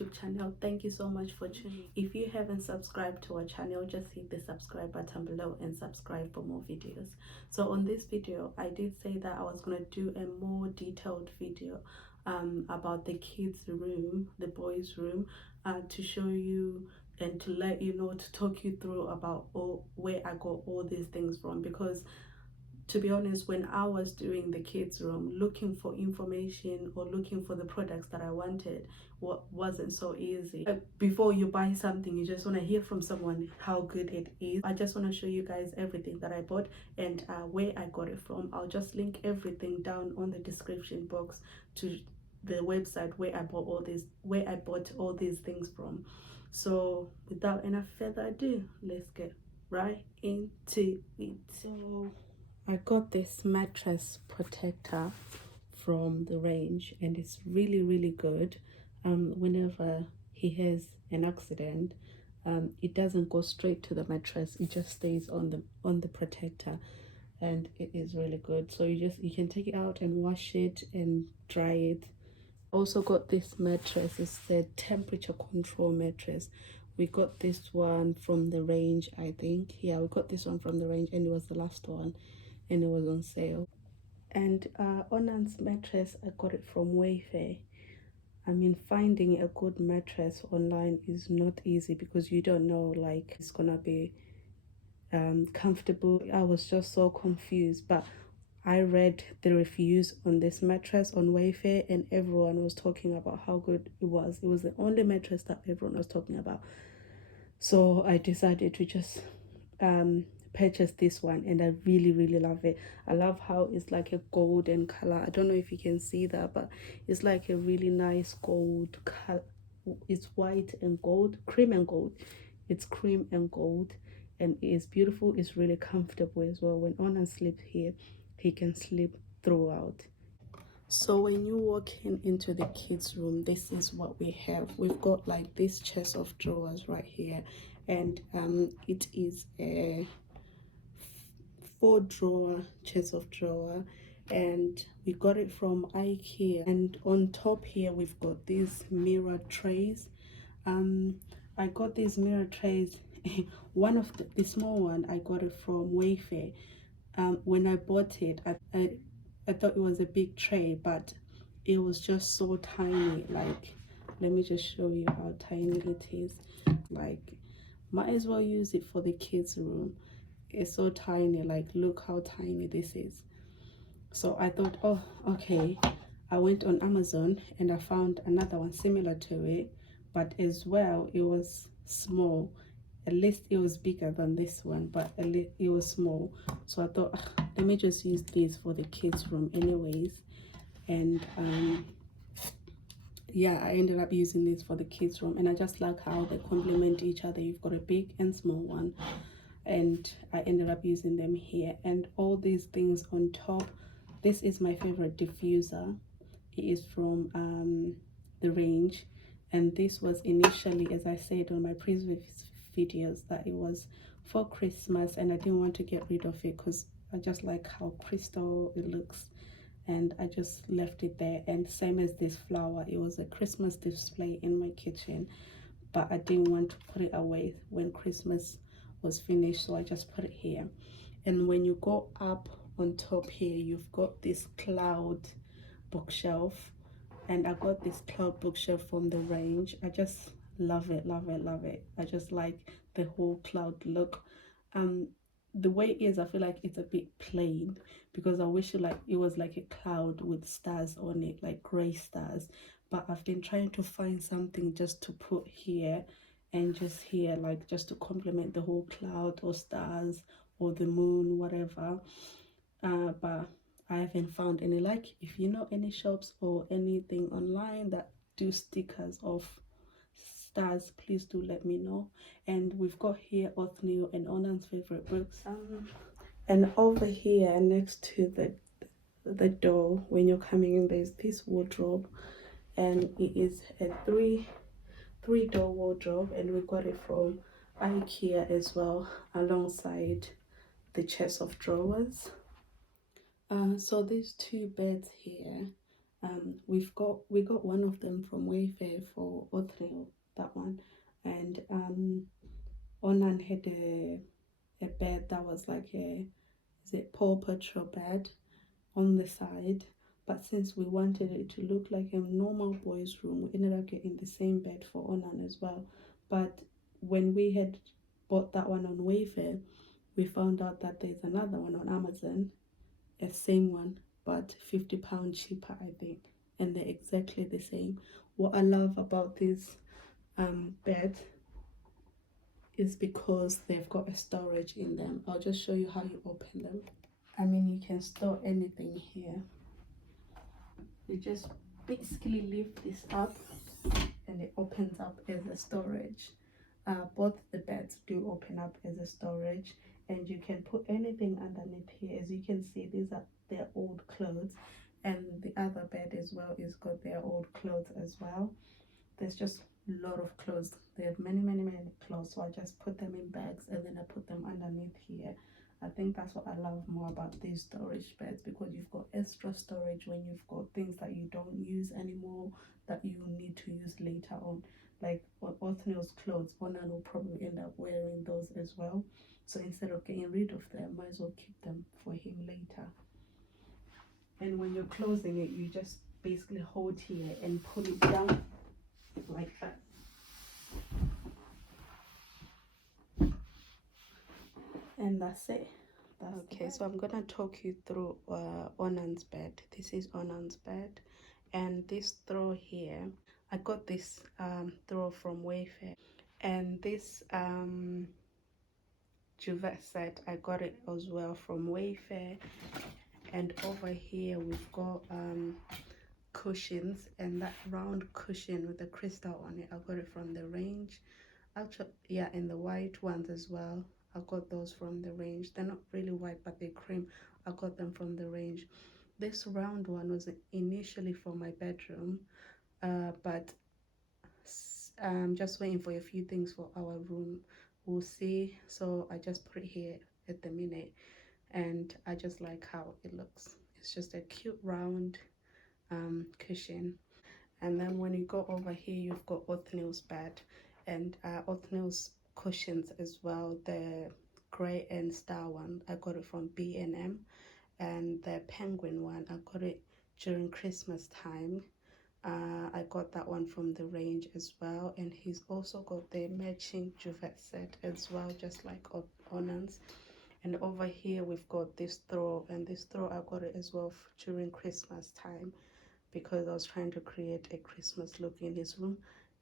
YouTube channel. Thank you so much for tuning. If you haven't subscribed to our channel, just hit the subscribe button below and subscribe for more videos. So on this video, I did say that I was going to do a more detailed video about the kids room, the boys room, to show you and to let you know, to talk you through about where I got all these things from. Because to be honest, when I was doing the kids room, looking for information or looking for the products that I wanted, wasn't so easy. Before you buy something, you just want to hear from someone how good it is. I just want to show you guys everything that I bought and where I got it from. I'll just link everything down on the description box to the website where I bought all these things from. So without any further ado, let's get right into it. So I got this mattress protector from the Range, and it's really good. Whenever he has an accident, it doesn't go straight to the mattress, it just stays on the protector, and it is really good. So you can take it out and wash it and dry it. Also got this mattress. It's the temperature control mattress. We got this one from the Range, I think. Yeah, we got this one from the Range, and it was the last one, and it was on sale. And Onan's mattress, I got it from Wayfair. I mean, finding a good mattress online is not easy because you don't know, like, it's gonna be comfortable. I was just so confused, but I read the reviews on this mattress on Wayfair, and everyone was talking about how good it was. It was the only mattress that everyone was talking about. So I decided to just purchase this one, and I really love it. I love how it's like a golden color. I don't know if you can see that, but it's like a really nice gold color. It's white and gold, cream and gold. It's cream and gold, and it is beautiful. It's really comfortable as well. When Onan sleeps here, he can sleep throughout. So when you walk into the kids room, this is what we have. We've got like this chest of drawers right here, and it is a 4-drawer chest of drawer, and we got it from IKEA. And on top here we've got these mirror trays. I got these mirror trays. One of the small one, I got it from Wayfair. When I bought it, I thought it was a big tray, but it was just so tiny. Like, let me just show you how tiny it is. Like, might as well use it for the kids room. It's so tiny. Like, look how tiny this is. So I thought, oh, okay. I went on Amazon and I found another one similar to it, but as well it was small. At least it was bigger than this one, but it was small. So I thought, let me just use this for the kids room anyways. And yeah, I ended up using this for the kids room, and I just like how they complement each other. You've got a big and small one, and I ended up using them here. And all these things on top. This is my favorite diffuser. It is from the Range, and this was initially, as I said on my previous videos, that it was for Christmas, and I didn't want to get rid of it because I just like how crystal it looks, and I just left it there. And same as this flower, it was a Christmas display in my kitchen, but I didn't want to put it away when Christmas was finished, so I just put it here. And when you go up on top here, you've got this cloud bookshelf, and I got this cloud bookshelf from the Range. I just love it. I just like the whole cloud look. The way it is, I feel like it's a bit plain, because I wish it was like a cloud with stars on it, like gray stars. But I've been trying to find something just to put here and just here, like just to complement the whole cloud or stars or the moon, whatever. But I haven't found any. Like, if you know any shops or anything online that do stickers of stars, please do let me know. And we've got here Othniel and Onan's favorite books. And over here next to the door, when you're coming in, there's this wardrobe, and it is a three-door wardrobe, and we got it from IKEA as well, alongside the chest of drawers. So these two beds here, We got one of them from Wayfair for Othniel, that one, and Onan had a bed that was like a, is it Paw Patrol bed on the side, but since we wanted it to look like a normal boys' room, we ended up getting the same bed for Onan as well. But when we had bought that one on Wayfair, we found out that there's another one on Amazon, a same one, but £50 cheaper, I think, and they're exactly the same. What I love about these beds is because they've got a storage in them. I'll just show you how you open them. I mean, you can store anything here. You just basically lift this up and it opens up as a storage. Both the beds do open up as a storage, and you can put anything underneath here. As you can see, these are their old clothes, and the other bed as well is got their old clothes as well. There's just a lot of clothes. They have many clothes, so I just put them in bags and then I put them underneath here. I think that's what I love more about these storage beds, because you've got extra storage when you've got things that you don't use anymore that you need to use later on. Like Othniel's clothes, Onan will probably end up wearing those as well. So instead of getting rid of them, might as well keep them for him later. And when you're closing it, you just basically hold here and pull it down like that. And that's it. Okay, so I'm gonna talk you through Onan's bed. This is Onan's bed, and this throw here, I got this throw from Wayfair, and this duvet set, I got it as well from Wayfair. And over here we've got cushions, and that round cushion with the crystal on it, I got it from the Range. Actually, yeah, and the white ones as well, I got those from the Range. They're not really white, but they're cream. I got them from the Range. This round one was initially for my bedroom, but I'm just waiting for a few things for our room. We'll see. So I just put it here at the minute, and I just like how it looks. It's just a cute round cushion. And then when you go over here, you've got Othniel's bed and Othniel's cushions as well. The grey and star one, I got it from B&M, and the penguin one, I got it during Christmas time. I got that one from the Range as well, and he's also got the matching duvet set as well, just like Onan's. And over here we've got this throw, and this throw I got it as well during Christmas time, because I was trying to create a Christmas look in his room,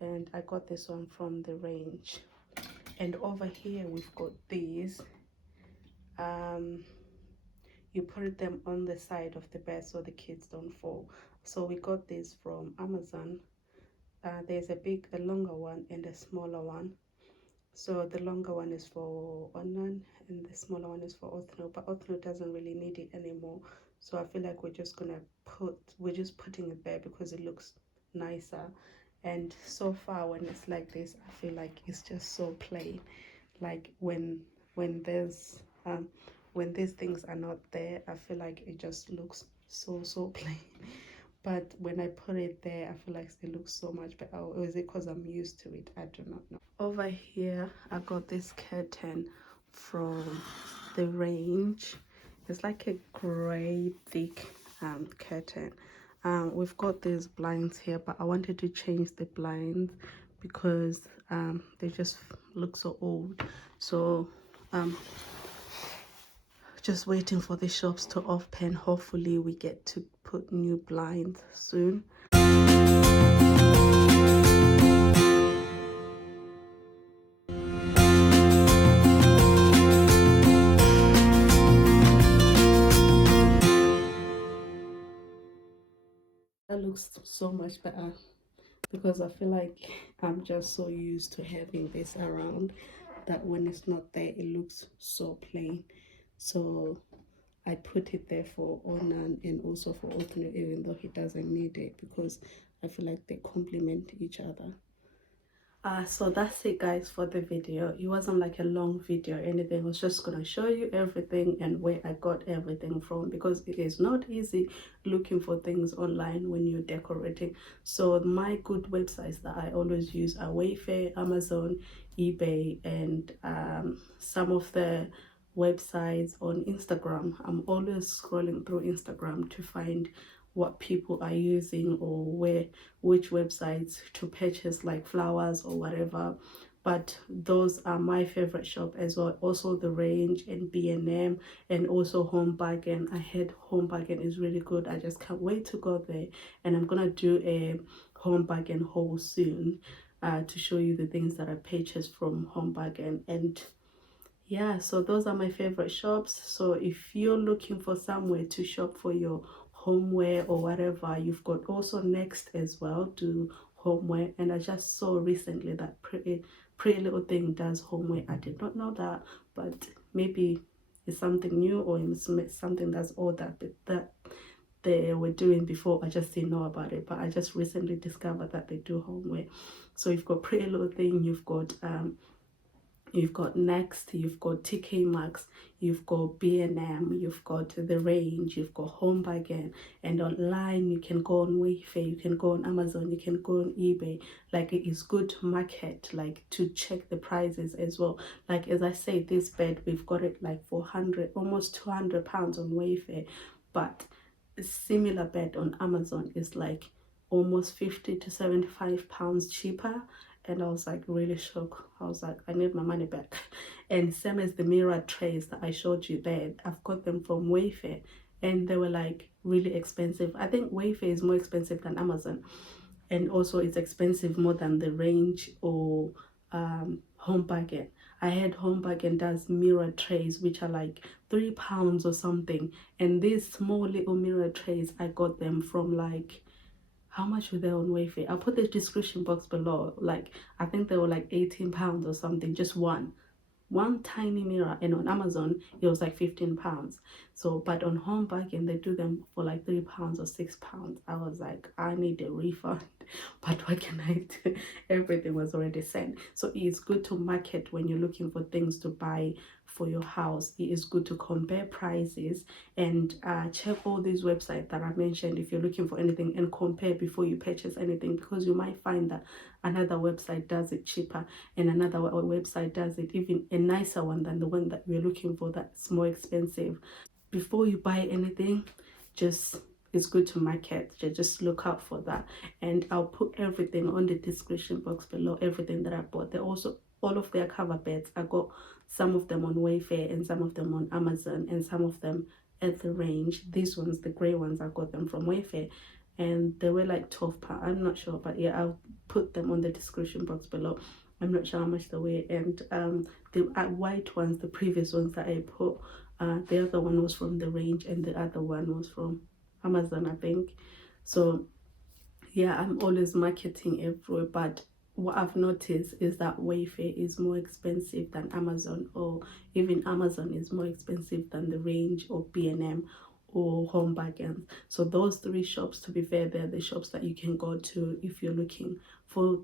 and I got this one from the Range. And over here we've got these, you put them on the side of the bed so the kids don't fall. So we got these from Amazon. There's a longer one and a smaller one. So the longer one is for Onan and the smaller one is for Othno, but Othno doesn't really need it anymore. So I feel like we're just putting it there because it looks nicer. And so far when it's like this, I feel like it's just so plain. Like when there's when these things are not there, I feel like it just looks so plain. But when I put it there, I feel like it looks so much better. Or is it because I'm used to it? I do not know. Over here, I got this curtain from the Range. It's like a grey thick curtain. We've got these blinds here, but I wanted to change the blinds because they just look so old. So just waiting for the shops to open. Hopefully we get to put new blinds soon. That looks so much better, because I feel like I'm just so used to having this around that when it's not there, it looks so plain. So I put it there for Onan and also for Othno, even though he doesn't need it, because I feel like they complement each other. So that's it guys for the video. It wasn't like a long video or anything. I was just gonna show you everything and where I got everything from, because it is not easy looking for things online when you're decorating. So my good websites that I always use are Wayfair, Amazon, eBay, and some of the websites on Instagram. I'm always scrolling through Instagram to find what people are using, or which websites to purchase like flowers or whatever. But those are my favorite shop as well. Also the Range and B&M, and also Home Bargain. I heard Home Bargain is really good. I just can't wait to go there, and I'm gonna do a Home Bargain haul soon to show you the things that I purchased from Home Bargain. And yeah, so those are my favorite shops. So if you're looking for somewhere to shop for your homeware or whatever, you've got also Next as well, do homeware. And I just saw recently that Pretty Little Thing does homeware. I did not know that, but maybe it's something new, or it's something that's all that they were doing before. I just didn't know about it, but I just recently discovered that they do homeware. So you've got Pretty Little Thing, you've got Next, you've got TK Maxx, you've got B&M, you've got the Range, you've got Home Bargain. And online you can go on Wayfair, you can go on Amazon, you can go on eBay. Like, it is good to market, like to check the prices as well. Like, as I say, this bed we've got it like 400, almost 200 pounds on Wayfair, but a similar bed on Amazon is like almost 50 to 75 pounds cheaper. And I was like really shocked. I was like, I need my money back. And same as the mirror trays that I showed you there, I've got them from Wayfair, and they were like really expensive. I think Wayfair is more expensive than Amazon, and also it's expensive more than the Range or Home Bargain. I heard Home Bargain does mirror trays which are like £3 or something, and these small little mirror trays, I got them from like, how much were they on Wayfair? I'll put the description box below. Like, I think they were like £18 or something, just one tiny mirror. And on Amazon it was like £15. So, but on Home Bargain they do them for like £3 or £6. I was like, I need a refund. But what can I do? Everything was already sent. So it's good to market when you're looking for things to buy for your house. It is good to compare prices and check all these websites that I mentioned if you're looking for anything, and compare before you purchase anything, because you might find that another website does it cheaper, and another website does it even a nicer one than the one that we're looking for that's more expensive. Before you buy anything, just, it's good to market. Just look out for that. And I'll put everything on the description box below, everything that I bought. They also, all of their cover beds, I got some of them on Wayfair and some of them on Amazon and some of them at the Range. These ones, the gray ones, I got them from Wayfair, and they were like £12. I'm not sure, but yeah, I'll put them on the description box below. I'm not sure how much they were. And the white ones, the previous ones that I put, the other one was from the Range and the other one was from Amazon, I think. So yeah, I'm always marketing everywhere, but what I've noticed is that Wayfair is more expensive than Amazon, or even Amazon is more expensive than the Range or B&M or Home Bargains. So those three shops, to be fair, they're the shops that you can go to if you're looking for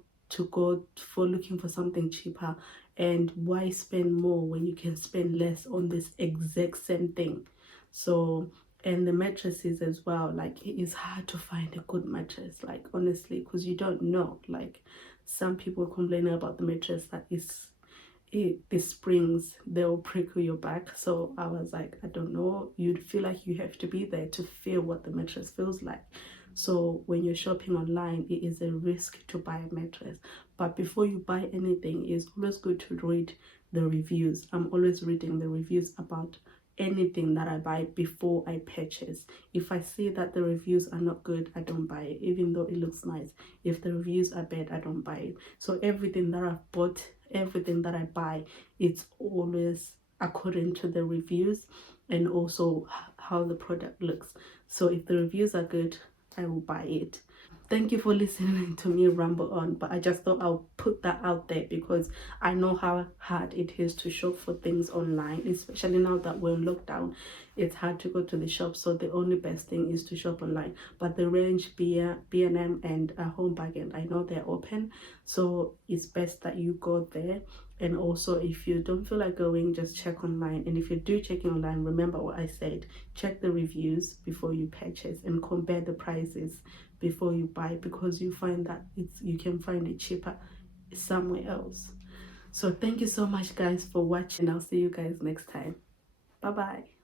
something cheaper. And why spend more when you can spend less on this exact same thing? So, and the mattresses as well, like, it is hard to find a good mattress, like, honestly, because you don't know. Like, some people complain about the mattress that the springs, they'll prickle your back. So I was like, I don't know, you'd feel like you have to be there to feel what the mattress feels like. So when you're shopping online, it is a risk to buy a mattress. But before you buy anything, it's always good to read the reviews. I'm always reading the reviews about anything that I buy before I purchase. If I see that the reviews are not good, I don't buy it, even though it looks nice. If the reviews are bad, I don't buy it. So everything that I've bought, everything that I buy, it's always according to the reviews and also how the product looks. So if the reviews are good, I will buy it. thank you for listening to me ramble on, but I just thought I'll put that out there because I know how hard it is to shop for things online, especially now that we're in lockdown. It's hard to go to the shop, so the only best thing is to shop online. But the Range, B&M and Home Bargain, I know they're open, so it's best that you go there. And also, if you don't feel like going, just check online. And if you do checking online, remember what I said, check the reviews before you purchase and compare the prices before you buy, because you find that you can find it cheaper somewhere else. So thank you so much guys for watching. I'll see you guys next time. Bye bye.